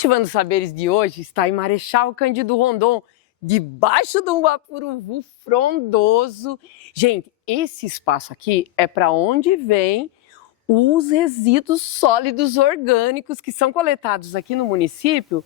Cultivando Saberes de hoje está em Marechal Cândido Rondon, debaixo de um vaporuvu frondoso. Gente, esse espaço aqui é para onde vem os resíduos sólidos orgânicos que são coletados aqui no município,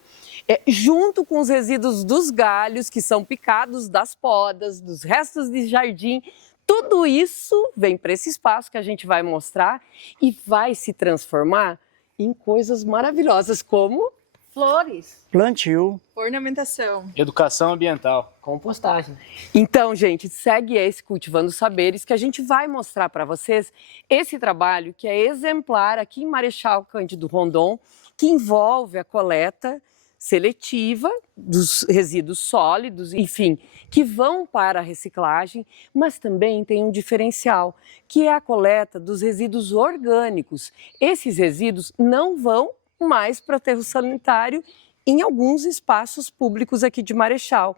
junto com os resíduos dos galhos que são picados das podas, dos restos de jardim. Tudo isso vem para esse espaço que a gente vai mostrar e vai se transformar em coisas maravilhosas como flores, plantio, ornamentação, educação ambiental, compostagem. Então, gente, segue esse Cultivando Saberes que a gente vai mostrar para vocês esse trabalho que é exemplar aqui em Marechal Cândido Rondon, que envolve a coleta seletiva dos resíduos sólidos, enfim, que vão para a reciclagem, mas também tem um diferencial, que é a coleta dos resíduos orgânicos. Esses resíduos não vão mais para aterro sanitário em alguns espaços públicos aqui de Marechal.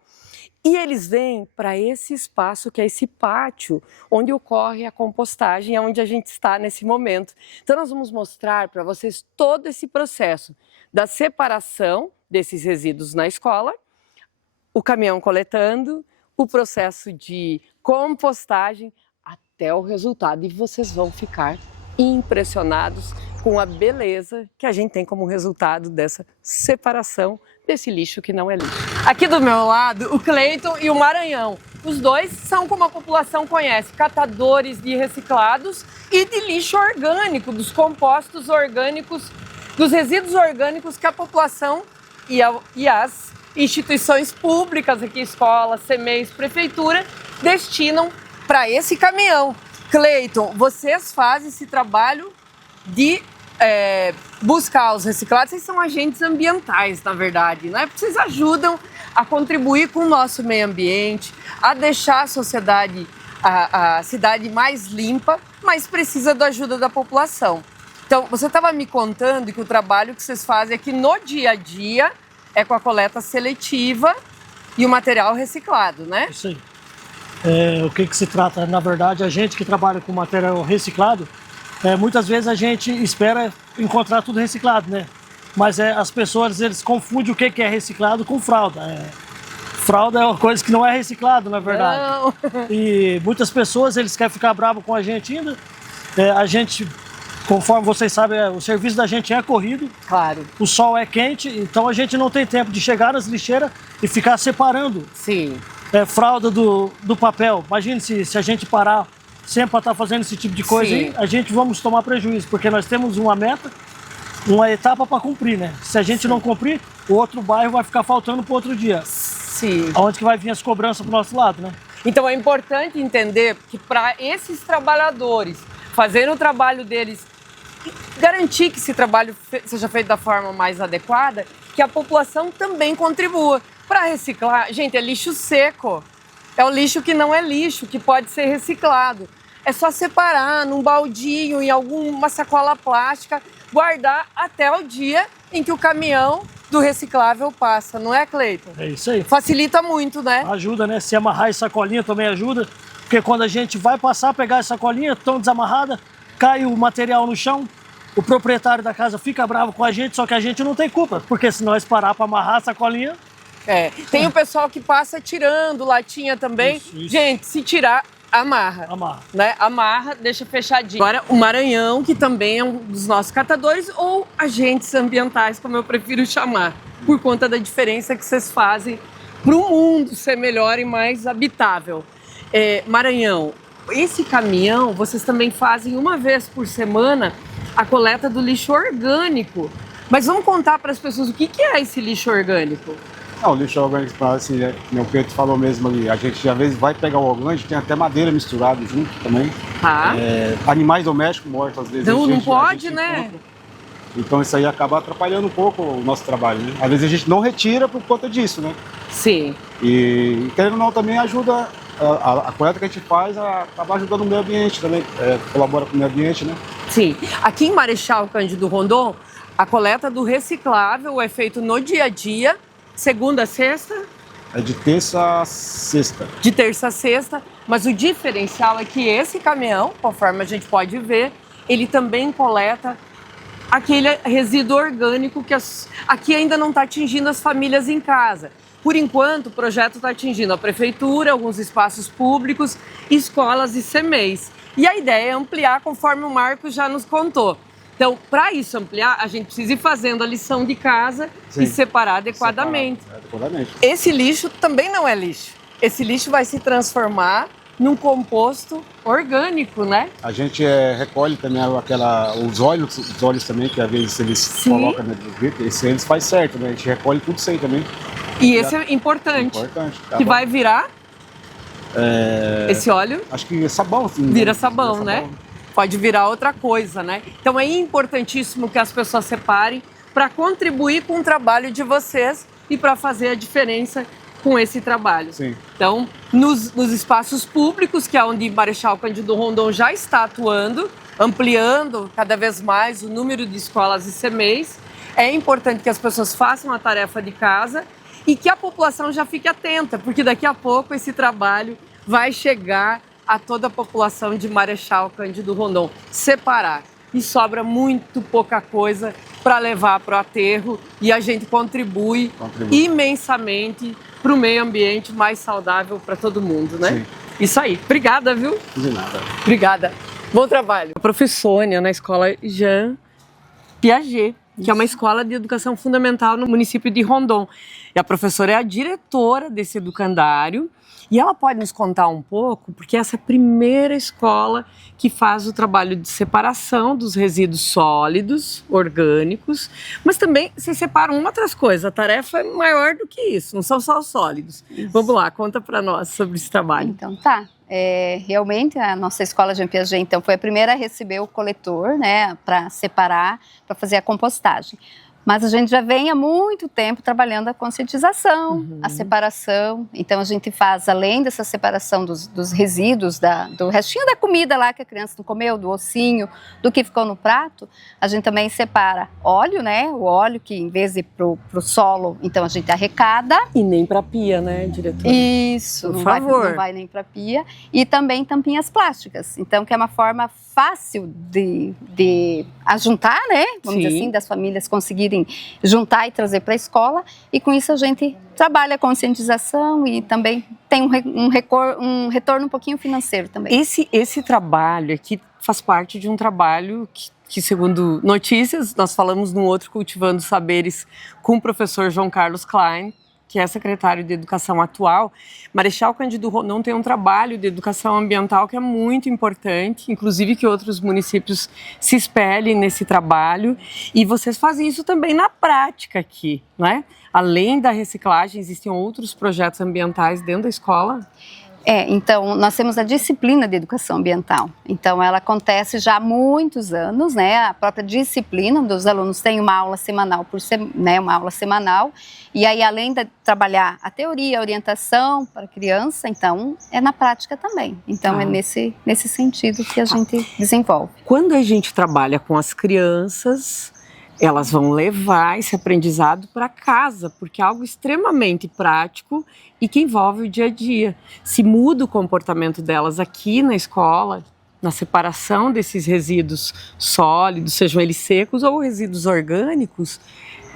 E eles vêm para esse espaço, que é esse pátio, onde ocorre a compostagem, é onde a gente está nesse momento. Então nós vamos mostrar para vocês todo esse processo da separação desses resíduos na escola, o caminhão coletando, o processo de compostagem, até o resultado. E vocês vão ficar impressionados com a beleza que a gente tem como resultado dessa separação desse lixo que não é lixo. Aqui do meu lado, o Cleiton e o Maranhão. Os dois são, como a população conhece, catadores de reciclados e de lixo orgânico, dos compostos orgânicos, dos resíduos orgânicos que a população e as instituições públicas, aqui escola, CEMEIs, prefeitura, destinam para esse caminhão. Cleiton, vocês fazem esse trabalho de buscar os reciclados, vocês são agentes ambientais, na verdade, né? Porque vocês ajudam a contribuir com o nosso meio ambiente, a deixar a sociedade, a cidade mais limpa, mas precisa da ajuda da população. Então, você estava me contando que o trabalho que vocês fazem aqui no dia a dia é com a coleta seletiva e o material reciclado, né? Isso aí. O que se trata? Na verdade, a gente que trabalha com material reciclado, muitas vezes a gente espera encontrar tudo reciclado, né? Mas as pessoas, eles confundem o que é reciclado com fralda. Fralda é uma coisa que não é reciclado, na verdade. Não. E muitas pessoas, eles querem ficar bravos com a gente ainda. A gente, conforme vocês sabem, o serviço da gente é corrido. Claro. O sol é quente, então a gente não tem tempo de chegar nas lixeiras e ficar separando. Sim. Fralda do papel. Imagine se a gente parar sempre para estar fazendo esse tipo de coisa aí, a gente vamos tomar prejuízo, porque nós temos uma meta, uma etapa para cumprir, né? Se a gente não cumprir, o outro bairro vai ficar faltando para outro dia. Sim. Onde que vai vir as cobranças para o nosso lado, né? Então é importante entender que para esses trabalhadores fazerem o trabalho deles, garantir que esse trabalho seja feito da forma mais adequada, que a população também contribua. Para reciclar, gente, é lixo seco. É o lixo que não é lixo, que pode ser reciclado. É só separar num baldinho, em alguma sacola plástica, guardar até o dia em que o caminhão do reciclável passa, não é, Cleiton? É isso aí. Facilita muito, né? Ajuda, né? Se amarrar essa sacolinha também ajuda, porque quando a gente vai passar, pegar essa sacolinha tão desamarrada, cai o material no chão, o proprietário da casa fica bravo com a gente, só que a gente não tem culpa, porque se nós parar para amarrar a sacolinha... Tem o pessoal que passa tirando latinha também. Isso. Gente, se tirar, amarra. Amarra. Né? Amarra, deixa fechadinho. Agora, o Maranhão, que também é um dos nossos catadores, ou agentes ambientais, como eu prefiro chamar, por conta da diferença que vocês fazem para o mundo ser melhor e mais habitável. Maranhão, esse caminhão, vocês também fazem uma vez por semana a coleta do lixo orgânico. Mas vamos contar para as pessoas o que é esse lixo orgânico? O lixo orgânico, assim, o Pedro falou mesmo ali, a gente às vezes vai pegar o orgânico, tem até madeira misturada junto também. Animais domésticos mortos, às vezes. Não pode, né? Encontra. Então isso aí acaba atrapalhando um pouco o nosso trabalho, né? Às vezes a gente não retira por conta disso, né? Sim. E querendo ou não, também ajuda, a coleta que a gente faz acaba ajudando o meio ambiente também, colabora com o meio ambiente, né? Sim. Aqui em Marechal Cândido Rondon, a coleta do reciclável é feita no dia a dia, segunda a sexta? É de terça a sexta. De terça a sexta, mas o diferencial é que esse caminhão, conforme a gente pode ver, ele também coleta aquele resíduo orgânico que aqui ainda não está atingindo as famílias em casa. Por enquanto, o projeto está atingindo a prefeitura, alguns espaços públicos, escolas e CMEs. E a ideia é ampliar conforme o Marcos já nos contou. Então, para isso ampliar, a gente precisa ir fazendo a lição de casa e separar adequadamente. Adequadamente. Esse lixo também não é lixo. Esse lixo vai se transformar num composto orgânico, né? A gente recolhe também os óleos também, que às vezes eles colocam na gaveta, eles faz certo, né? A gente recolhe tudo isso aí também. E esse é importante. Tá que bom. vai virar esse óleo? Acho que é sabão, sim. Vira sabão, né? Pode virar outra coisa, né? Então é importantíssimo que as pessoas separem para contribuir com o trabalho de vocês e para fazer a diferença com esse trabalho. Sim. Então, nos espaços públicos, que é onde Marechal Cândido Rondon já está atuando, ampliando cada vez mais o número de escolas e CMEs, é importante que as pessoas façam a tarefa de casa e que a população já fique atenta, porque daqui a pouco esse trabalho vai chegar a toda a população de Marechal Cândido Rondon. Separar. E sobra muito pouca coisa para levar para o aterro e a gente contribui imensamente para o meio ambiente mais saudável para todo mundo, né? Sim. Isso aí. Obrigada, viu? De nada. Obrigada. Bom trabalho. A professora na escola Jean Piaget, que é uma escola de educação fundamental no município de Rondon. E a professora é a diretora desse educandário. E ela pode nos contar um pouco, porque essa é a primeira escola que faz o trabalho de separação dos resíduos sólidos, orgânicos, mas também se separam outras coisas. A tarefa é maior do que isso, não são só os sólidos. Isso. Vamos lá, conta para nós sobre esse trabalho. Então tá, realmente a nossa escola Jean Piaget então, foi a primeira a receber o coletor, né, para separar, para fazer a compostagem. Mas a gente já vem há muito tempo trabalhando a conscientização, a separação. Então a gente faz, além dessa separação dos resíduos, do restinho da comida lá que a criança não comeu, do ossinho, do que ficou no prato, a gente também separa óleo, né? O óleo que em vez de ir pro solo, então a gente arrecada. E nem para pia, né, diretora? Isso, por favor. Não vai nem para pia. E também tampinhas plásticas. Então que é uma forma fácil de ajuntar, né? Vamos dizer assim, das famílias conseguirem juntar e trazer para a escola, e com isso a gente trabalha a conscientização e também tem um retorno um pouquinho financeiro também. Esse trabalho aqui faz parte de um trabalho que, segundo notícias, nós falamos no outro Cultivando Saberes com o professor João Carlos Klein, que é secretário de Educação atual. Marechal Cândido Rondon tem um trabalho de educação ambiental que é muito importante, inclusive que outros municípios se espelhem nesse trabalho. E vocês fazem isso também na prática aqui, né? Além da reciclagem, existem outros projetos ambientais dentro da escola? Então, nós temos a disciplina de educação ambiental. Então, ela acontece já há muitos anos, né? A própria disciplina dos alunos tem uma aula semanal uma aula semanal. E aí, além de trabalhar a teoria, a orientação para a criança, então, é na prática também. Então, é nesse sentido que a gente desenvolve. Quando a gente trabalha com as crianças, elas vão levar esse aprendizado para casa, porque é algo extremamente prático e que envolve o dia a dia. Se muda o comportamento delas aqui na escola, na separação desses resíduos sólidos, sejam eles secos ou resíduos orgânicos,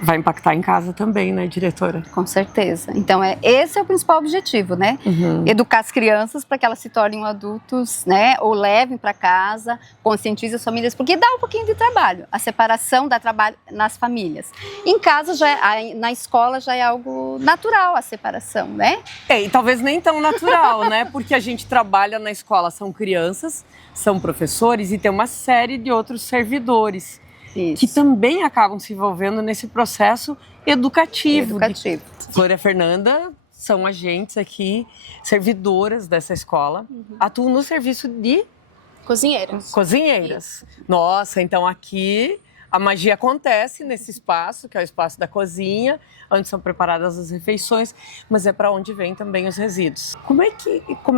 vai impactar em casa também, né, diretora? Com certeza. Então, esse é o principal objetivo, né? Educar as crianças para que elas se tornem adultos, né? Ou levem para casa, conscientizem as famílias, porque dá um pouquinho de trabalho. A separação dá trabalho nas famílias. Em casa, na escola, já é algo natural a separação, né? E talvez nem tão natural, né? Porque a gente trabalha na escola, são crianças, são professores e tem uma série de outros servidores. Isso. Que também acabam se envolvendo nesse processo educativo. Glória Fernanda são agentes aqui, servidoras dessa escola, atuam no serviço de cozinheiras. Nossa, então aqui a magia acontece nesse espaço, que é o espaço da cozinha, onde são preparadas as refeições, mas é para onde vêm também os resíduos. Como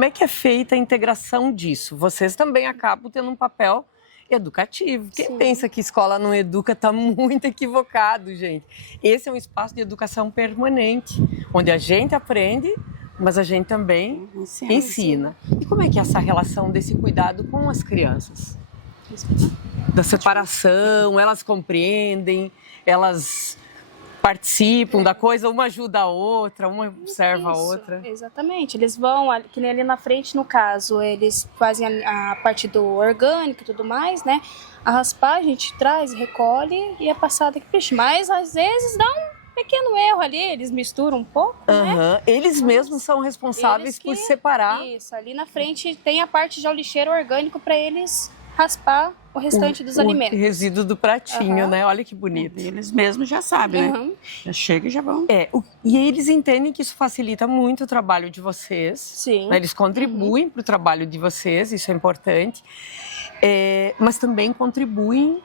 é que é feita a integração disso? Vocês também acabam tendo um papel educativo. Quem pensa que escola não educa está muito equivocado, gente. Esse é um espaço de educação permanente, onde a gente aprende, mas a gente também ensina. E como é que é essa relação desse cuidado com as crianças? da separação, elas compreendem, elas participam da coisa, uma ajuda a outra, uma observa a outra. Exatamente, eles vão, que nem ali na frente, no caso, eles fazem a parte do orgânico e tudo mais, né? A raspagem a gente traz, recolhe e é passada aqui pro lixo. Mas às vezes dá um pequeno erro ali, eles misturam um pouco, né? Eles mesmos são responsáveis por separar. Isso, ali na frente tem a parte de lixeiro orgânico para eles raspar o restante dos alimentos. O resíduo do pratinho, né? Olha que bonito. Eles mesmos já sabem, né? Já chega e já vão. E eles entendem que isso facilita muito o trabalho de vocês. Sim. Né? Eles contribuem para o trabalho de vocês, isso é importante. Mas também contribuem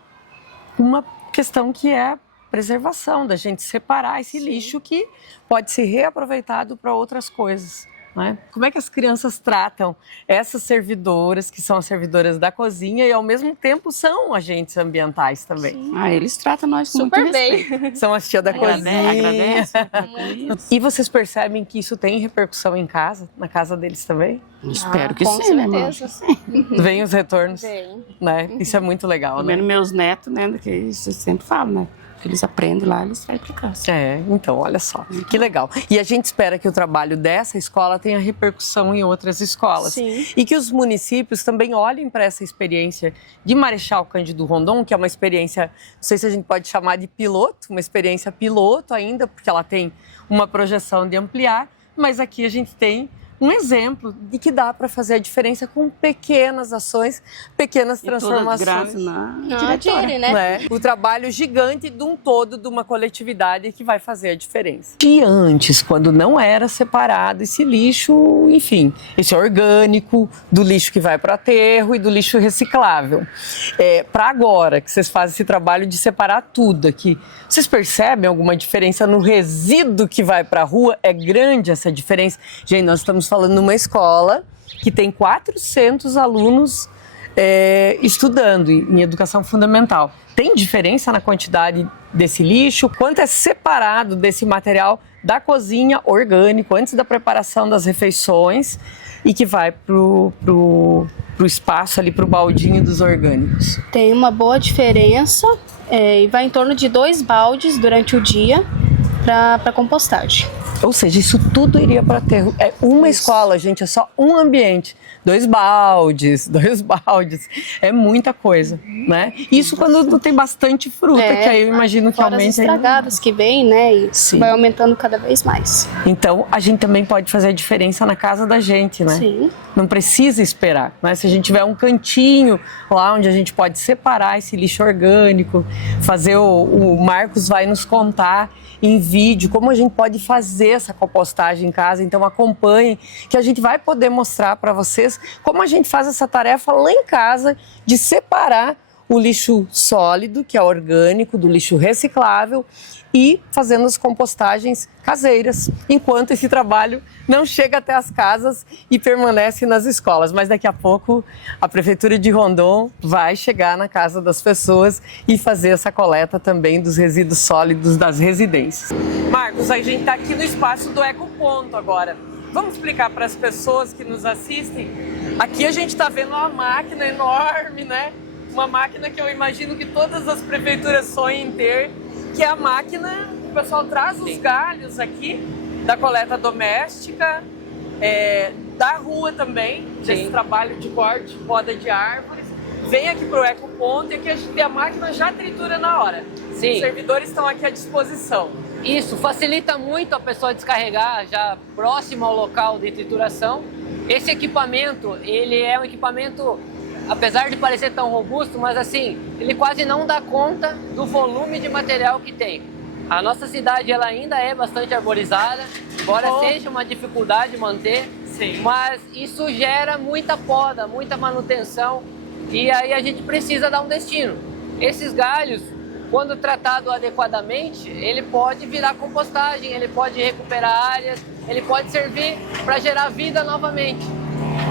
com uma questão que é a preservação, da gente separar esse lixo que pode ser reaproveitado para outras coisas. Né? Como é que as crianças tratam essas servidoras, que são as servidoras da cozinha e ao mesmo tempo são agentes ambientais também? Sim. Eles tratam nós com super muito bem. respeito. São as tia da cozinha. Agradecem. E vocês percebem que isso tem repercussão em casa, na casa deles também? Espero que com sim, né, irmão? certeza. Vem os retornos, Vem. né? Isso é muito legal, né? Também meus netos, né, que isso eu sempre falo, né? Que eles aprendem lá, eles vão aplicar. Então, olha só, que legal. E a gente espera que o trabalho dessa escola tenha repercussão em outras escolas. Sim. E que os municípios também olhem para essa experiência de Marechal Cândido Rondon, que é uma experiência, não sei se a gente pode chamar de piloto, uma experiência piloto ainda, porque ela tem uma projeção de ampliar, mas aqui a gente tem um exemplo de que dá para fazer a diferença com pequenas ações, pequenas transformações. Graças na Adire, né? O trabalho gigante de um todo, de uma coletividade que vai fazer a diferença. E antes, quando não era separado esse lixo, enfim, esse orgânico, do lixo que vai para aterro e do lixo reciclável. Para agora, que vocês fazem esse trabalho de separar tudo aqui, vocês percebem alguma diferença no resíduo que vai para a rua? É grande essa diferença? Gente, nós estamos falando numa escola que tem 400 alunos estudando em educação fundamental. Tem diferença na quantidade desse lixo? Quanto é separado desse material da cozinha orgânico antes da preparação das refeições e que vai pro espaço ali, pro baldinho dos orgânicos? Tem uma boa diferença e vai em torno de 2 baldes durante o dia para compostagem. Ou seja, isso tudo iria para aterro. É uma escola, gente, é só um ambiente. 2 baldes. É muita coisa, né? Isso quando não tem bastante fruta, que aí eu imagino que aumenta. As estragadas que vem, né? E vai aumentando cada vez mais. Então, a gente também pode fazer a diferença na casa da gente, né? Sim. Não precisa esperar, né? Se a gente tiver um cantinho lá onde a gente pode separar esse lixo orgânico, fazer o Marcos vai nos contar em vídeo como a gente pode fazer essa compostagem em casa. Então acompanhem, que a gente vai poder mostrar para vocês como a gente faz essa tarefa lá em casa de separar o lixo sólido, que é orgânico, do lixo reciclável e fazendo as compostagens caseiras, enquanto esse trabalho não chega até as casas e permanece nas escolas. Mas daqui a pouco a Prefeitura de Rondon vai chegar na casa das pessoas e fazer essa coleta também dos resíduos sólidos das residências. Marcos, a gente está aqui no espaço do Ecoponto agora. Vamos explicar para as pessoas que nos assistem? Aqui a gente está vendo uma máquina enorme, né? Uma máquina que eu imagino que todas as prefeituras sonhem ter, que é a máquina que o pessoal traz os galhos aqui da coleta doméstica, da rua também, desse trabalho de corte, poda de árvores, vem aqui para o Ecoponto e aqui a gente tem a máquina já tritura na hora. Sim. Os servidores estão aqui à disposição. Isso facilita muito a pessoa descarregar já próximo ao local de trituração. Esse equipamento, ele é um equipamento, apesar de parecer tão robusto, mas assim, ele quase não dá conta do volume de material que tem. A nossa cidade ela ainda é bastante arborizada, embora seja uma dificuldade manter, mas isso gera muita poda, muita manutenção e aí a gente precisa dar um destino. Esses galhos, quando tratado adequadamente, ele pode virar compostagem, ele pode recuperar áreas, ele pode servir para gerar vida novamente.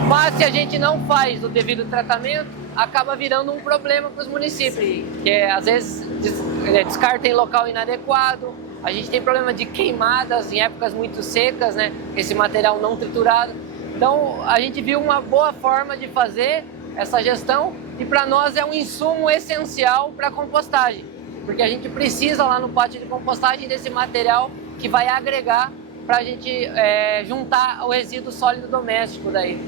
Mas se a gente não faz o devido tratamento, acaba virando um problema para os municípios, que às vezes descarta em local inadequado, a gente tem problema de queimadas em épocas muito secas, né? Esse material não triturado. Então a gente viu uma boa forma de fazer essa gestão e para nós é um insumo essencial para a compostagem, porque a gente precisa lá no pátio de compostagem desse material que vai agregar para a gente juntar o resíduo sólido doméstico daí.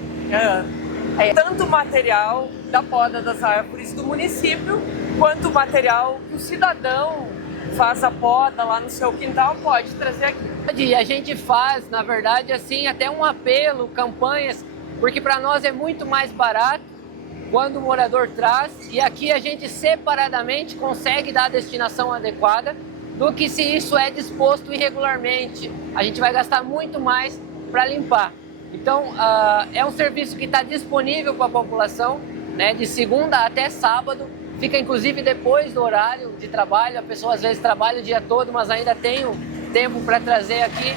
Tanto o material da poda das árvores do município, quanto o material que o cidadão faz a poda lá no seu quintal pode trazer aqui. E a gente faz, na verdade, assim, até um apelo, campanhas, porque para nós é muito mais barato quando o morador traz, e aqui a gente separadamente consegue dar a destinação adequada do que se isso é disposto irregularmente. A gente vai gastar muito mais para limpar. Então, é um serviço que está disponível para a população, né, de segunda até sábado, fica inclusive depois do horário de trabalho, a pessoa às vezes trabalha o dia todo, mas ainda tem um tempo para trazer aqui,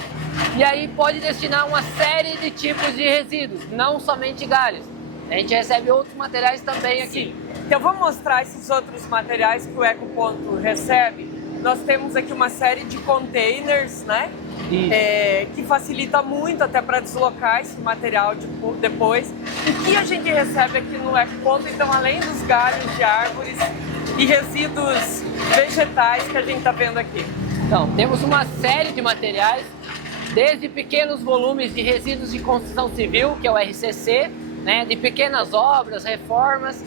e aí pode destinar uma série de tipos de resíduos, não somente galhos. A gente recebe outros materiais também aqui. Sim. Então, vou mostrar esses outros materiais que o Ecoponto recebe. Nós temos aqui uma série de containers, né? Que facilita muito até para deslocar esse material depois. O que a gente recebe aqui no Ecoponto, então, além dos galhos de árvores e resíduos vegetais que a gente está vendo aqui? Então, temos uma série de materiais, desde pequenos volumes de resíduos de construção civil, que é o RCC, né, de pequenas obras, reformas,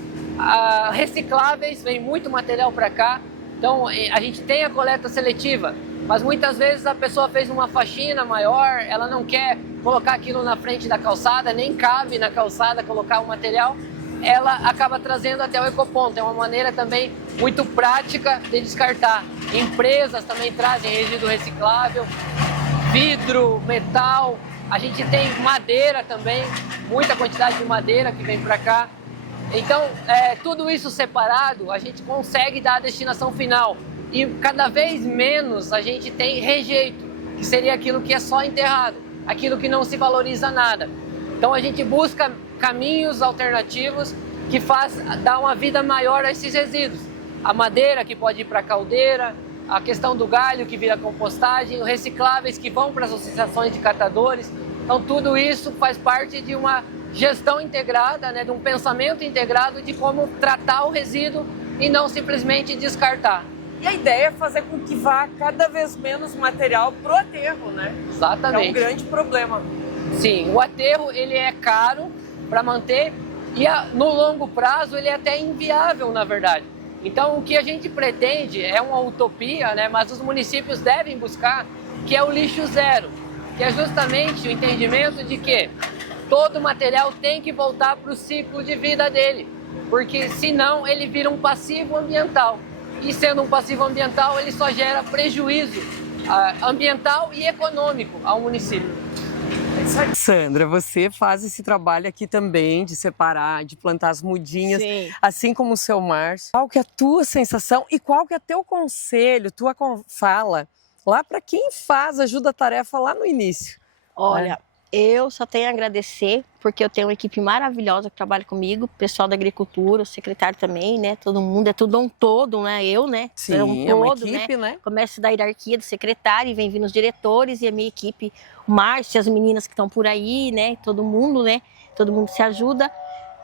recicláveis, vem muito material para cá. Então, a gente tem a coleta seletiva, mas muitas vezes a pessoa fez uma faxina maior, ela não quer colocar aquilo na frente da calçada, nem cabe na calçada colocar o material, ela acaba trazendo até o Ecoponto. É uma maneira também muito prática de descartar. Empresas também trazem resíduo reciclável, vidro, metal, a gente tem madeira também, muita quantidade de madeira que vem para cá. Então, tudo isso separado, a gente consegue dar a destinação final. E cada vez menos a gente tem rejeito, que seria aquilo que é só enterrado, aquilo que não se valoriza nada. Então, a gente busca caminhos alternativos que dá uma vida maior a esses resíduos. A madeira que pode ir para a caldeira, a questão do galho que vira compostagem, os recicláveis que vão para as associações de catadores. Então, tudo isso faz parte de uma gestão integrada, né, de um pensamento integrado de como tratar o resíduo e não simplesmente descartar. E a ideia é fazer com que vá cada vez menos material para o aterro, né? Exatamente. É um grande problema. Sim, o aterro ele é caro para manter e no longo prazo ele é até inviável, na verdade. Então, o que a gente pretende é uma utopia, né, mas os municípios devem buscar, que é o lixo zero, que é justamente o entendimento de que todo material tem que voltar para o ciclo de vida dele, porque senão ele vira um passivo ambiental. E sendo um passivo ambiental, ele só gera prejuízo ambiental e econômico ao município. Sandra, você faz esse trabalho aqui também de separar, de plantar as mudinhas, Sim. assim como o seu Márcio. Qual que é a tua sensação e qual que é teu conselho, tua fala lá para quem faz ajuda-tarefa lá no início? Olha, eu só tenho a agradecer, porque eu tenho uma equipe maravilhosa que trabalha comigo, o pessoal da agricultura, o secretário também, né? Todo mundo, é tudo um todo, né? Eu, né? Sim, é um é uma todo, equipe, né? Começo da hierarquia do secretário e vem vindo os diretores e a minha equipe, o Márcio, as meninas que estão por aí, né? Todo mundo, né? Todo mundo se ajuda.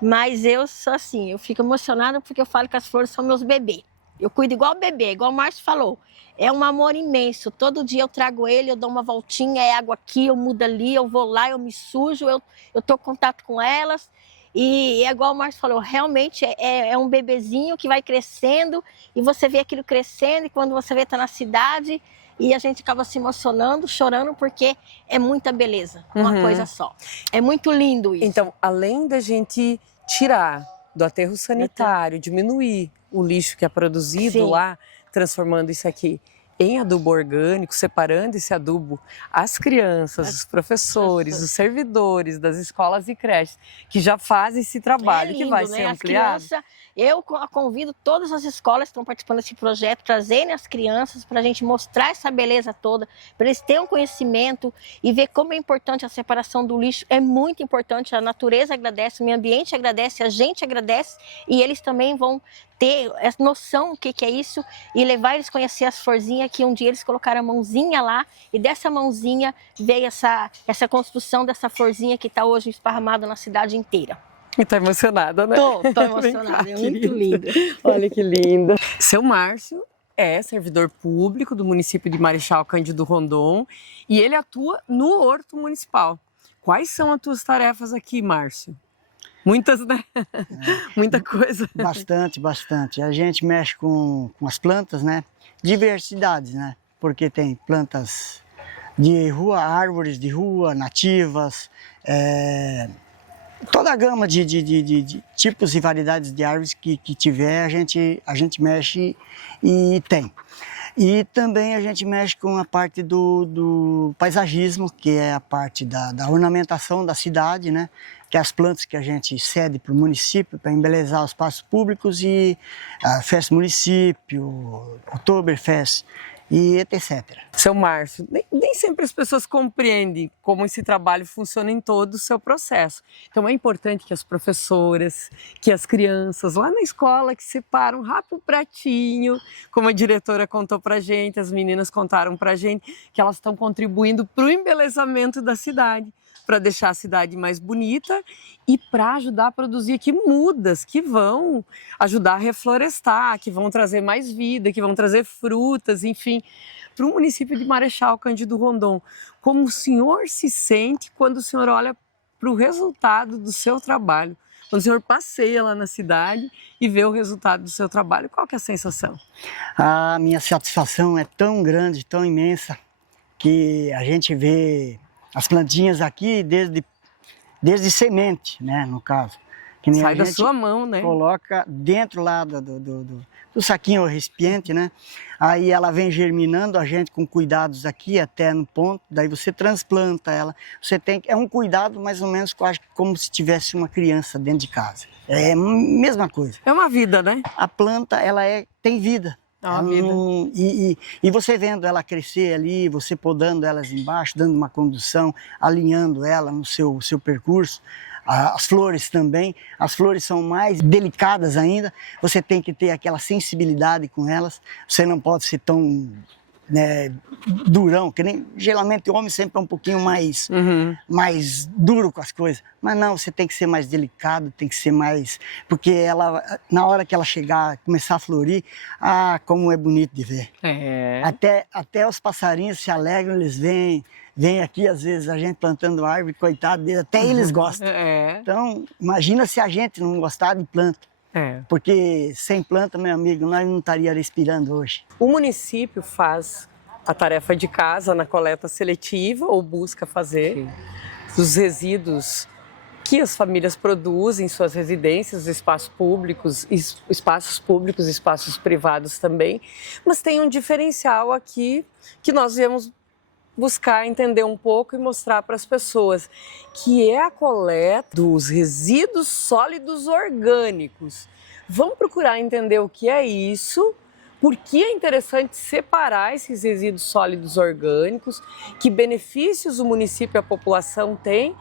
Mas eu sou assim, eu fico emocionada porque eu falo que as flores são meus bebês. Eu cuido igual bebê, igual o Márcio falou. É um amor imenso. Todo dia eu trago ele, eu dou uma voltinha, é água aqui, eu mudo ali, eu vou lá, eu me sujo, eu tô em contato com elas. E é igual o Márcio falou, realmente é um bebezinho que vai crescendo e você vê aquilo crescendo e quando você vê tá na cidade e a gente acaba se emocionando, chorando porque é muita beleza, uma coisa só. É muito lindo isso. Então, além da gente tirar do aterro sanitário, diminuir o lixo que é produzido Sim. lá, transformando isso aqui em adubo orgânico, separando esse adubo, as crianças, os professores, os servidores das escolas e creches, que já fazem esse trabalho, lindo, que vai né? ser As ampliado. crianças, eu convido todas as escolas que estão participando desse projeto, trazerem as crianças para a gente mostrar essa beleza toda, para eles terem um conhecimento e ver como é importante a separação do lixo. É muito importante, a natureza agradece, o meio ambiente agradece, a gente agradece e eles também vão ter essa noção do que é isso e levar eles a conhecer as florzinhas, que um dia eles colocaram a mãozinha lá e dessa mãozinha veio essa construção dessa florzinha que está hoje esparramada na cidade inteira. E tá emocionada, né? Tô emocionada, é muito linda. Olha que linda. Seu Márcio é servidor público do município de Marechal Cândido Rondon e ele atua no Horto Municipal. Quais são as tuas tarefas aqui, Márcio? Muitas, né? Muita coisa. Bastante. A gente mexe com as plantas, né? Diversidades, né? Porque tem plantas de rua, árvores de rua, nativas, toda a gama de tipos e variedades de árvores que tiver, a gente mexe e tem. E também a gente mexe com a parte do paisagismo, que é a parte da ornamentação da cidade, né? Que é as plantas que a gente cede para o município para embelezar os espaços públicos e a Festa Município, Oktoberfest e etc. Seu Márcio, nem sempre as pessoas compreendem como esse trabalho funciona em todo o seu processo. Então é importante que as professoras, que as crianças lá na escola que separam rápido o pratinho, como a diretora contou pra gente, as meninas contaram pra gente, que elas estão contribuindo para o embelezamento da cidade, para deixar a cidade mais bonita e para ajudar a produzir aqui mudas que vão ajudar a reflorestar, que vão trazer mais vida, que vão trazer frutas, enfim, para o município de Marechal Cândido Rondon. Como o senhor se sente quando o senhor olha para o resultado do seu trabalho? Quando o senhor passeia lá na cidade e vê o resultado do seu trabalho, qual que é a sensação? A minha satisfação é tão grande, tão imensa, que a gente vê as plantinhas aqui desde semente, né, no caso. Que nem sai a da gente sua mão, né? Coloca dentro lá do saquinho ou recipiente, né? Aí ela vem germinando, a gente com cuidados aqui até no ponto, daí você transplanta ela. É um cuidado mais ou menos, eu acho, como se tivesse uma criança dentro de casa. É a mesma coisa. É uma vida, né? A planta, tem vida. E você vendo ela crescer ali, você podando elas embaixo, dando uma condução, alinhando ela no seu percurso. As flores também, as flores são mais delicadas ainda, você tem que ter aquela sensibilidade com elas, você não pode ser tão durão, que nem geralmente o homem sempre é um pouquinho mais duro com as coisas, mas não, você tem que ser mais delicado, tem que ser mais, porque ela, na hora que ela chegar, começar a florir, como é bonito de ver. Até os passarinhos se alegram, eles vêm aqui, às vezes, a gente plantando árvore, coitado deles, até eles gostam. Então, imagina se a gente não gostar de planta. Porque sem planta, meu amigo, nós não estaríamos respirando hoje. O município faz a tarefa de casa na coleta seletiva, ou busca fazer, dos resíduos que as famílias produzem em suas residências, espaços públicos, espaços privados também. Mas tem um diferencial aqui que nós viemos buscar entender um pouco e mostrar para as pessoas, que é a coleta dos resíduos sólidos orgânicos. Vamos procurar entender o que é isso, por que é interessante separar esses resíduos sólidos orgânicos, que benefícios o município e a população têm,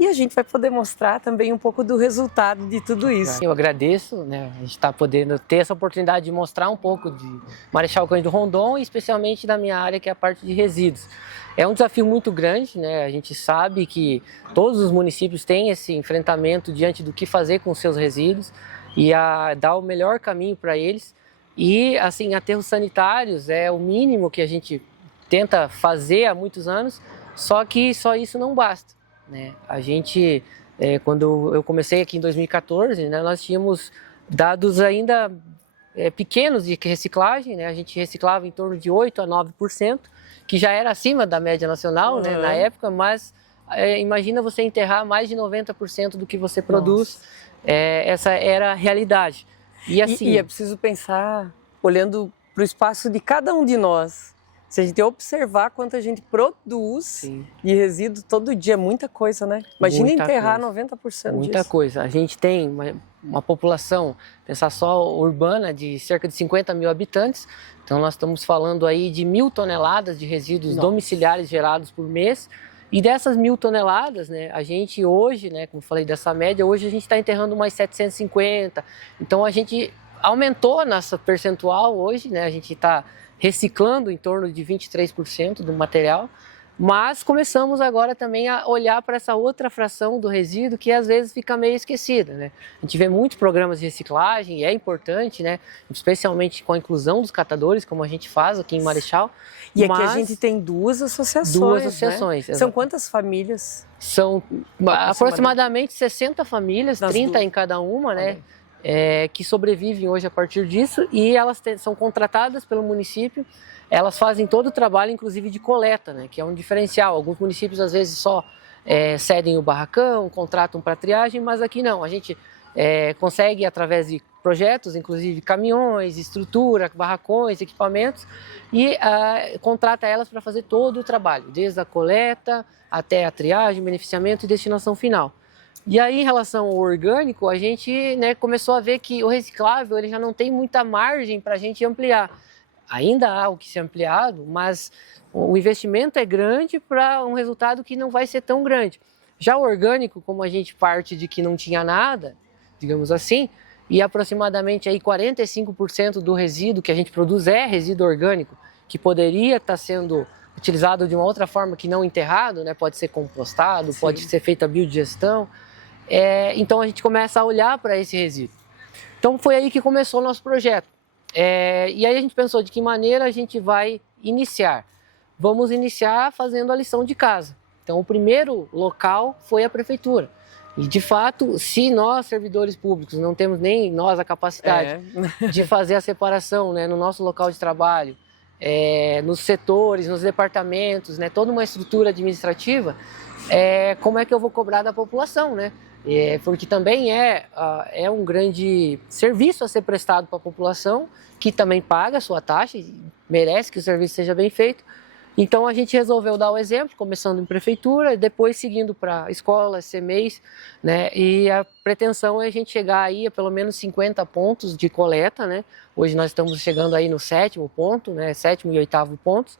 e a gente vai poder mostrar também um pouco do resultado de tudo isso. Eu agradeço, né, a gente está podendo ter essa oportunidade de mostrar um pouco de Marechal Cândido Rondon, e especialmente da minha área, que é a parte de resíduos. É um desafio muito grande, né? A gente sabe que todos os municípios têm esse enfrentamento diante do que fazer com os seus resíduos e dar o melhor caminho para eles. E, assim, aterros sanitários é o mínimo que a gente tenta fazer há muitos anos, só que só isso não basta, né? A gente, quando eu comecei aqui em 2014, né, nós tínhamos dados ainda pequenos de reciclagem, né? A gente reciclava em torno de 8% a 9%, que já era acima da média nacional, né, na época, mas imagina você enterrar mais de 90% do que você produz. Essa era a realidade. E, assim, e é preciso pensar, olhando para o espaço de cada um de nós, se a gente observar quanto a gente produz de resíduo todo dia, é muita coisa, né? Imagina enterrar 90% disso. Muita coisa. A gente tem uma população, pensar só urbana, de cerca de 50 mil habitantes. Então nós estamos falando aí de 1.000 toneladas de resíduos domiciliares gerados por mês. E dessas 1.000 toneladas, né, a gente hoje, né, como falei dessa média, hoje a gente está enterrando mais 750. Então a gente aumentou a nossa percentual hoje, né? A gente está reciclando em torno de 23% do material, Mas começamos agora também a olhar para essa outra fração do resíduo que às vezes fica meio esquecida, né? A gente vê muitos programas de reciclagem e é importante, né? Especialmente com a inclusão dos catadores, como a gente faz aqui em Marechal. E aqui a gente tem 2 associações, né? São quantas famílias? São aproximadamente 60 famílias, 30 em cada uma, né? Que sobrevivem hoje a partir disso e elas são contratadas pelo município. Elas fazem todo o trabalho, inclusive de coleta, né? Que é um diferencial. Alguns municípios às vezes só cedem o barracão, contratam para triagem, mas aqui não. A gente consegue, através de projetos, inclusive caminhões, estrutura, barracões, equipamentos, e contrata elas para fazer todo o trabalho, desde a coleta até a triagem, beneficiamento e destinação final. E aí, em relação ao orgânico, a gente começou a ver que o reciclável ele já não tem muita margem para a gente ampliar. Ainda há o que ser ampliado, mas o investimento é grande para um resultado que não vai ser tão grande. Já o orgânico, como a gente parte de que não tinha nada, digamos assim, e aproximadamente aí 45% do resíduo que a gente produz é resíduo orgânico, que poderia estar sendo utilizado de uma outra forma que não enterrado, né? Pode ser compostado, Sim. Pode ser feita biodigestão. Então a gente começa a olhar para esse resíduo. Então foi aí que começou o nosso projeto. E aí a gente pensou de que maneira a gente vai iniciar. Vamos iniciar fazendo a lição de casa. Então o primeiro local foi a prefeitura. E de fato, se nós servidores públicos não temos nem nós a capacidade de fazer a separação, né, no nosso local de trabalho, nos setores, nos departamentos, né, toda uma estrutura administrativa, como é que eu vou cobrar da população, né? Porque também é um grande serviço a ser prestado para a população, que também paga a sua taxa e merece que o serviço seja bem feito. Então a gente resolveu dar o exemplo, começando em prefeitura, depois seguindo para escolas, CMEs, né? E a pretensão é a gente chegar aí a pelo menos 50 pontos de coleta, né? Hoje nós estamos chegando aí no 7º ponto, né? 7º e 8º pontos.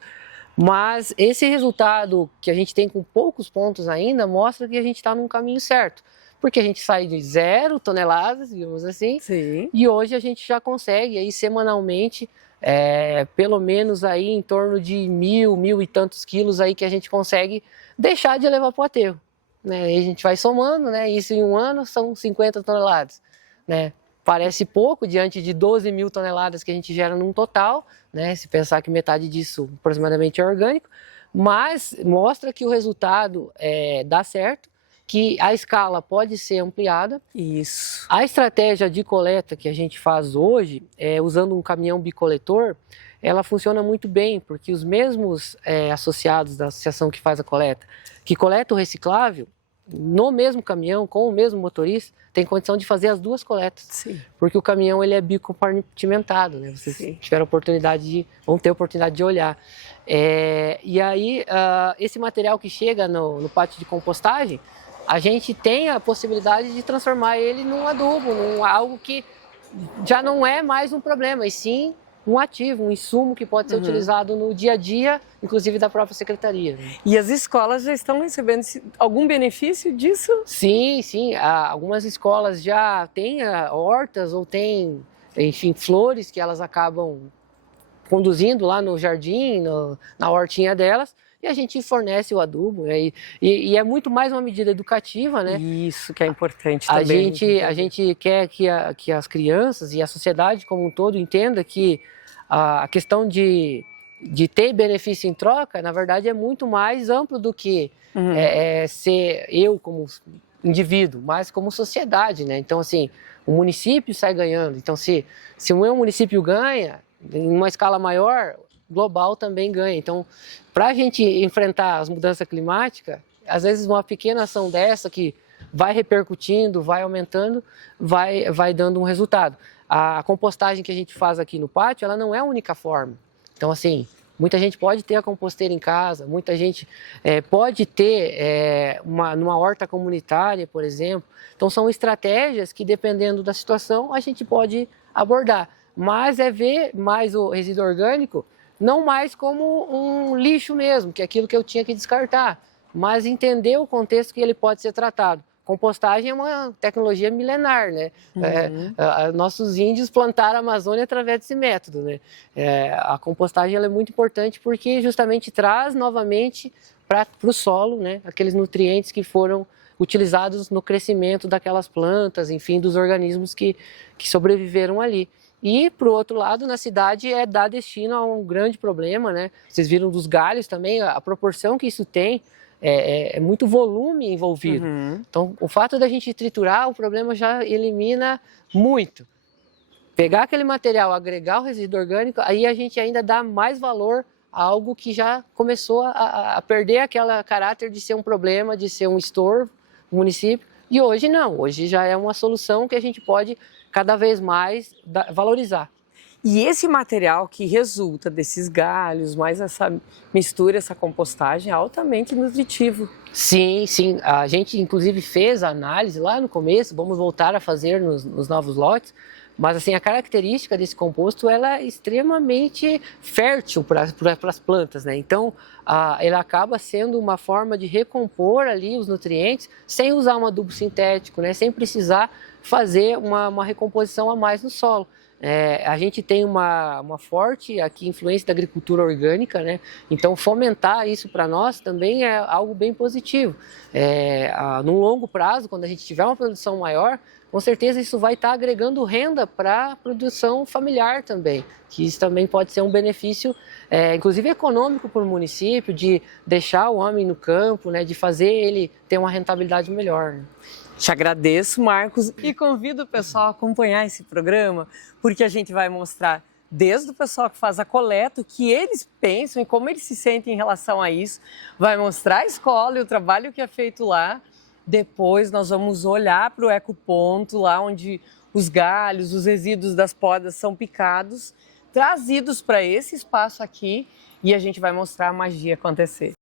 Mas esse resultado que a gente tem com poucos pontos ainda mostra que a gente está num caminho certo. Porque a gente sai de 0 toneladas, digamos assim, Sim. E hoje a gente já consegue aí semanalmente, pelo menos aí em torno de 1.000 e tantos quilos aí que a gente consegue deixar de levar para o aterro. Né? E a gente vai somando, né? Isso em um ano são 50 toneladas. Né? Parece pouco diante de 12.000 toneladas que a gente gera num total, né? Se pensar que metade disso aproximadamente é orgânico, mas mostra que o resultado dá certo, que a escala pode ser ampliada. Isso. A estratégia de coleta que a gente faz hoje, usando um caminhão bicoletor, ela funciona muito bem, porque os mesmos associados da associação que faz a coleta, que coleta o reciclável, no mesmo caminhão, com o mesmo motorista, tem condição de fazer as duas coletas. Sim. Porque o caminhão ele é bicompartimentado, né? Vocês tiveram vão ter a oportunidade de olhar. E aí, esse material que chega no pátio de compostagem, a gente tem a possibilidade de transformar ele num adubo, num algo que já não é mais um problema, e sim um ativo, um insumo que pode ser utilizado no dia a dia, inclusive da própria secretaria. Né? E as escolas já estão recebendo algum benefício disso? Sim, sim. Algumas escolas já têm hortas ou têm, enfim, flores que elas acabam conduzindo lá no jardim, na hortinha delas, e a gente fornece o adubo, né? E é muito mais uma medida educativa, né? Isso que é importante também. A gente quer que as crianças e a sociedade como um todo entenda que a questão de ter benefício em troca, na verdade, é muito mais amplo do que ser eu como indivíduo, mas como sociedade, né? Então, assim, o município sai ganhando. Então, se o meu município ganha, em uma escala maior, global também ganha. Então, para a gente enfrentar as mudanças climáticas, às vezes uma pequena ação dessa que vai repercutindo, vai aumentando, vai dando um resultado. A compostagem que a gente faz aqui no pátio, ela não é a única forma. Então, assim, muita gente pode ter a composteira em casa, muita gente pode ter numa horta comunitária, por exemplo. Então, são estratégias que, dependendo da situação, a gente pode abordar. Mas ver mais o resíduo orgânico não mais como um lixo mesmo, que é aquilo que eu tinha que descartar, mas entender o contexto que ele pode ser tratado. Compostagem é uma tecnologia milenar, né? Nossos índios plantaram a Amazônia através desse método, né? A compostagem ela é muito importante porque justamente traz novamente para o solo, né, aqueles nutrientes que foram utilizados no crescimento daquelas plantas, enfim, dos organismos que sobreviveram ali. E, por outro lado, na cidade é dar destino a um grande problema, né? Vocês viram dos galhos também, a proporção que isso tem, é muito volume envolvido. Então, o fato da gente triturar, o problema já elimina muito. Pegar aquele material, agregar o resíduo orgânico, aí a gente ainda dá mais valor a algo que já começou a perder aquele caráter de ser um problema, de ser um estorvo no município. E hoje não, hoje já é uma solução que a gente pode cada vez mais valorizar. E esse material que resulta desses galhos, mais essa mistura, essa compostagem, é altamente nutritivo. Sim, sim. A gente, inclusive, fez a análise lá no começo, vamos voltar a fazer nos novos lotes, mas assim, a característica desse composto ela é extremamente fértil para as plantas, né? Então, ele acaba sendo uma forma de recompor ali os nutrientes sem usar um adubo sintético, né? Sem precisar fazer uma recomposição a mais no solo. A gente tem uma forte aqui influência da agricultura orgânica, né? Então fomentar isso para nós também é algo bem positivo. No longo prazo, quando a gente tiver uma produção maior, com certeza isso vai estar agregando renda para a produção familiar também, que isso também pode ser um benefício, inclusive econômico para o município, de deixar o homem no campo, né? De fazer ele ter uma rentabilidade melhor, né? Te agradeço, Marcos, e convido o pessoal a acompanhar esse programa, porque a gente vai mostrar desde o pessoal que faz a coleta, o que eles pensam e como eles se sentem em relação a isso, vai mostrar a escola e o trabalho que é feito lá. Depois nós vamos olhar para o ecoponto, lá onde os galhos, os resíduos das podas são picados, trazidos para esse espaço aqui, e a gente vai mostrar a magia acontecer.